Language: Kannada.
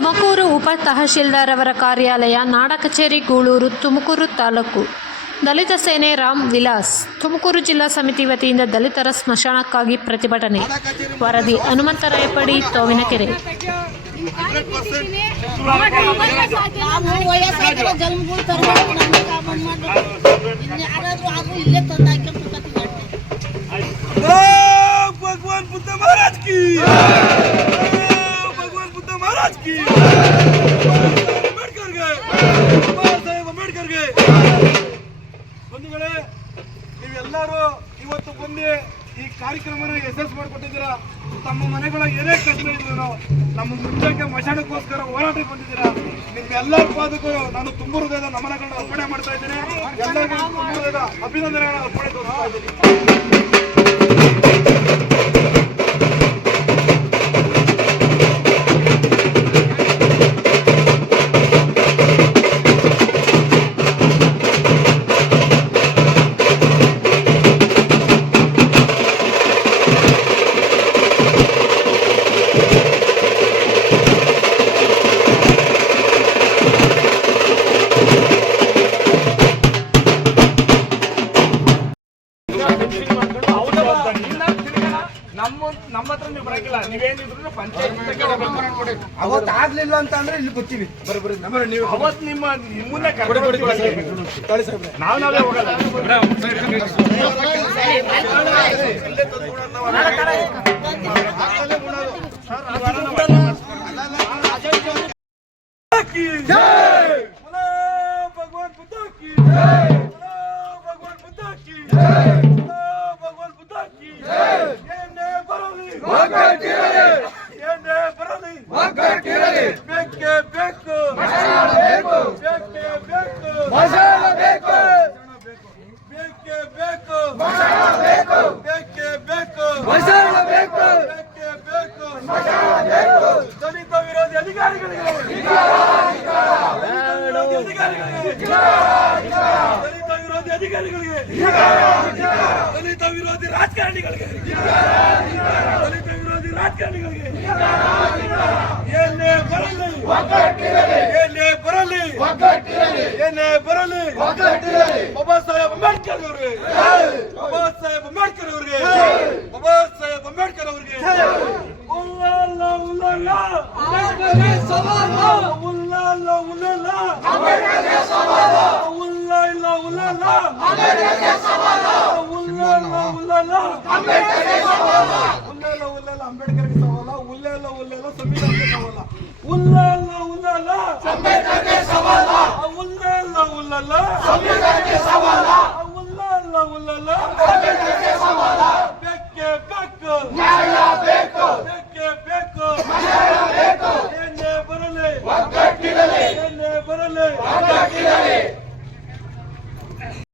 ತುಮಕೂರು ಉಪ ತಹಶೀಲ್ದಾರ್ ಅವರ ಕಾರ್ಯಾಲಯ, ನಾಡ ಕಚೇರಿ, ಗೂಳೂರು, ತುಮಕೂರು ತಾಲೂಕು. ದಲಿತ ಸೇನೆ ರಾಮ್ ವಿಲಾಸ್. ತುಮಕೂರು ಜಿಲ್ಲಾ ಸಮಿತಿ ವತಿಯಿಂದ ದಲಿತರ ಸ್ಮಶಾನಕ್ಕಾಗಿ ಪ್ರತಿಭಟನೆ. ವರದಿ ಹನುಮಂತರಾಯಪಡಿ, ತೋವಿನಕೆರೆ. भगवान बुद्ध महाराज की, भगवान बुद्ध महाराज की, अंबेडकर गए, बाबा साहेब अंबेडकर गए. ಬಂಧುಗಳೇ, ನೀವೆಲ್ಲರೂ ಇವತ್ತು ಬಂದು ಈ ಕಾರ್ಯಕ್ರಮನ ಯಶಸ್ಸು ಮಾಡಿಕೊಟ್ಟಿದ್ದೀರಾ. ತಮ್ಮ ಮನೆಗಳ ಏನೇ ಕಷ್ಟ ಇದ್ರು ನಮ್ಮ ಮುಂದಕ್ಕೆ ಮಶಾನಕ್ಕೋಸ್ಕರ ಹೋರಾಟಕ್ಕೆ ಬಂದಿದ್ದೀರಾ. ನಿಮ್ಮೆಲ್ಲರ ಪಾದಕ್ಕೂ ನಾನು ತುಂಬ ಹೃದಯದ ನಮನಗಳನ್ನ ಅರ್ಪಣೆ ಮಾಡ್ತಾ ಇದ್ದೇನೆ. ಎಲ್ಲರಿಗೂ ತುಂಬ ಹೃದಯದ ಅಭಿನಂದನೆಗಳನ್ನ ಅರ್ಪಣೆ ತೋರಿಸ್ತಾ ಇದ್ದೀನಿ. ನಮ್ಮ ಹತ್ರ ನೀವು ಬರಂಗಿಲ್ಲ, ನೀವೇನಿದ್ರು ಪಂಚಾಯತ್ ಅವತ್ತು ಆಗ್ಲಿಲ್ಲ ಅಂತ ಅಂದ್ರೆ ಇಲ್ಲಿ ಗೊತ್ತೀವಿ. ನೀವು ಅವತ್ತು ನಿಮ್ಮನ್ನೇ ನಾವೇ ಹೋಗಲ್ಲ. ಭಗವಾನ್ ಬುದ್ಧ ಕಿ, ಭಗವಾನ್ ಬುದ್ಧ ಕಿ, ಭಗವಾನ್ ಬುದ್ಧ ಕಿ. ಬೇಕೇ ಬೇಕು, ಬೇಕೇ ಬೇಕು, ಬೇಕೇ ಬೇಕು, ಬೇಕೇ ಬೇಕು, ಬೇಕೇ ಬೇಕು. ದಲಿತ ವಿರೋಧಿ ಅಧಿಕಾರಿಗಳಿಗೆ, ದಲಿತ ವಿರೋಧಿ ಅಧಿಕಾರಿಗಳಿಗೆ, ದಲಿತ ವಿರೋಧಿ ರಾಜಕಾರಣಿಗಳಿಗೆ, ದಲಿತ ವಿರೋಧಿ ರಾಜಕಾರಣಿಗಳಿಗೆ ಏನೇ ಬರಲಿ, ಏನೇ ಬರಲಿ, ಏನೇ ಬರಲಿ, ಬಾಬಾ ಸಾಹೇಬ್ ಅಂಬೇಡ್ಕರ್ ಅವರಿಗೆ, ಬಾಬಾ ಸಾಹೇಬ್ ಅಂಬೇಡ್ಕರ್ ಅವರಿಗೆ, ಬಾಬಾ ಸಾಹೇಬ್ ಅಂಬೇಡ್ಕರ್ ಅವರಿಗೆ ಉಲ್ಲಲ್ಲ ಉಲ್ಲಲ್ಲ, ಉಲ್ಲಲ್ಲ ಉಲ್ಲಲ್ಲ, ಉಲ್ಲಲ್ಲ ಉಲ್ಲಲ್ಲ, ಉಲ್ಲಲ್ಲ ಉಲ್ಲಲ್ಲ, ಉಲ್ಲೆಲ್ಲ ಉಲ್ಲೆಲ್ಲ ಅಂಬೇಡ್ಕರ್ಗೆ ಸವಾಲ, ಉಲ್ಲೆಲ್ಲ ಉಲ್ಲೆಲ್ಲ ಸಂವಿಧಾನಕ್ಕೆ ಸವಾಲ, ಉಲ್ಲೆಲ್ಲ ಉಲ್ಲೆಲ್ಲ ಅಂಬೇಡ್ಕರ್ಗೆ ಸವಾಲ, ಉಲ್ಲೆಲ್ಲ ಉಲ್ಲೆಲ್ಲ ಸಂವಿಧಾನಕ್ಕೆ ಸವಾಲ.